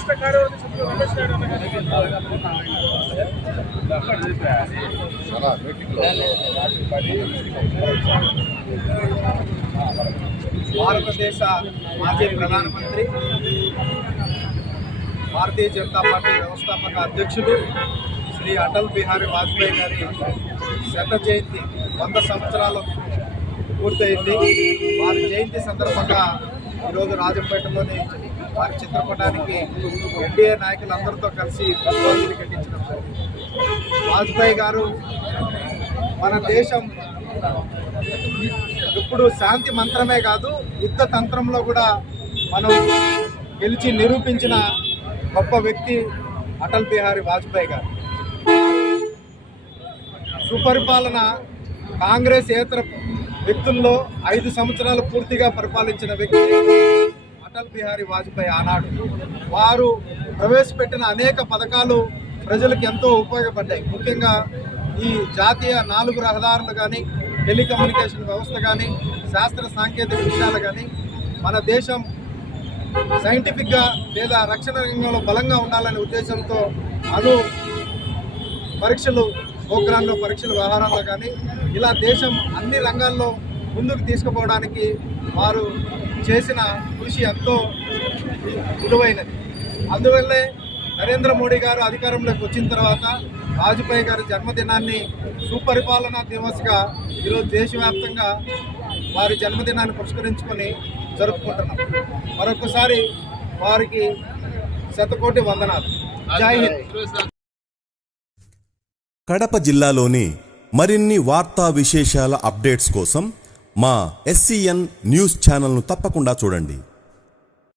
రాష్ట్ర కార్యవర్గ సభ్యులు రమేష్ నాయుడు భారతదేశ మాజీ ప్రధానమంత్రి, భారతీయ జనతా పార్టీ వ్యవస్థాపక అధ్యక్షులు శ్రీ అటల్ బిహారీ వాజ్పేయి గారి శత జయంతి 100 సంవత్సరాలు పూర్తయింది. వారి జయంతి సందర్భంగా ఈరోజు రాజంపేటలోని వారి చిత్రపటానికి ఎన్డీఏ నాయకులందరితో కలిసి పుష్పాంజలి ఘటించడం జరిగింది. వాజ్పేయి గారు మన దేశం ఇప్పుడు శాంతి మంత్రమే కాదు, యుద్ధ తంత్రంలో కూడా మనం గెలిచి నిరూపించిన గొప్ప వ్యక్తి అటల్ బిహారీ వాజ్పేయి గారు. సుపరిపాలన కాంగ్రెస్ ఏతర వ్యక్తుల్లో 5 సంవత్సరాలు పూర్తిగా పరిపాలించిన వ్యక్తి అటల్ బిహారీ వాజ్పేయి. ఆనాడు వారు ప్రవేశపెట్టిన అనేక పథకాలు ప్రజలకు ఎంతో ఉపయోగపడ్డాయి. ముఖ్యంగా ఈ జాతీయ 4 రహదారులు కానీ, టెలికమ్యూనికేషన్ వ్యవస్థ కానీ, శాస్త్ర సాంకేతిక విషయాలు కానీ, మన దేశం సైంటిఫిక్గా లేదా రక్షణ రంగంలో బలంగా ఉండాలనే ఉద్దేశంతో పరీక్షలు, పోఖ్రాన్లో పరీక్షల వ్యవహారంలో కానీ ఇలా దేశం అన్ని రంగాల్లో ముందుకు తీసుకుపోవడానికి వారు చేసిన కృషి ఎంతో విలువైనది. అందువల్లే నరేంద్ర మోడీ గారు అధికారంలోకి వచ్చిన తర్వాత వాజ్పేయి గారి జన్మదినాన్ని సుపరిపాలనా దివస్గా ఈరోజు దేశవ్యాప్తంగా వారి జన్మదినాన్ని పురస్కరించుకొని జరుపుకుంటున్నాం. మరొకసారి వారికి శతకోటి వందనాలు. జై హింద్. కడప జిల్లాలోని మరిన్ని వార్తా విశేషాల అప్డేట్స్ కోసం మా SCN న్యూస్ ఛానల్ను తప్పకుండా చూడండి.